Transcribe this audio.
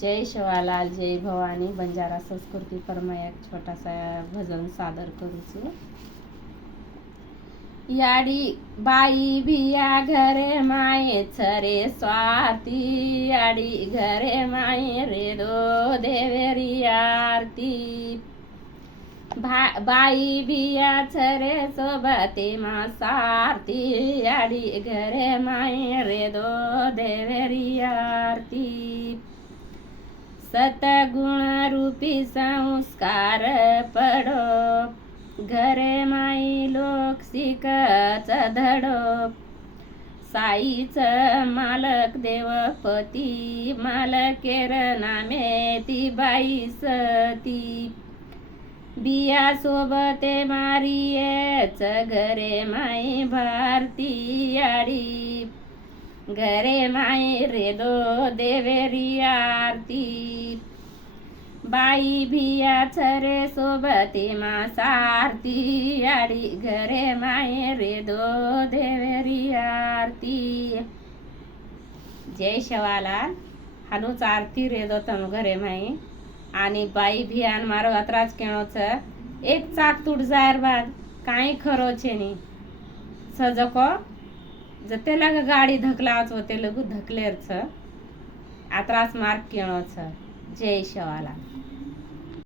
जय शिवालाल, जय भवानी. बंजारा संस्कृती परमा एक छोटासा भजन सादर करूच. याडी बाई भिया घरे माये छरे स्वाती, याडी घरे माये रे दो देवेरी आरती. बाई भिया छरे सोबते मा सारती, याडी घरे माये रे दो देवेरी आरती. सतगुण रूपी संस्कार पडो, घरे माई लोक शिकच धडो. साईच मालक देवपती, मालकेर नामे ती बाई सती. बिया सोबते मारियेच घरे माई भारती, याडी घरे माई रे दो देवेरी आरती. बाई भिया छरे सोबते मा सारती, याडी घरे माई रे दो देवेरी आरती. जय शिवालाल. हालूच आरती रे दो तम घरे माई आणि बाई भियान मारो अत्राच केणोच एक चाक तुट जायर बाद काई खरो छे नी सजको जते लग गाडी धकलाच होते लगू धकलेर छ आत्रास मार्ग केणो छ. जय शिवालाल.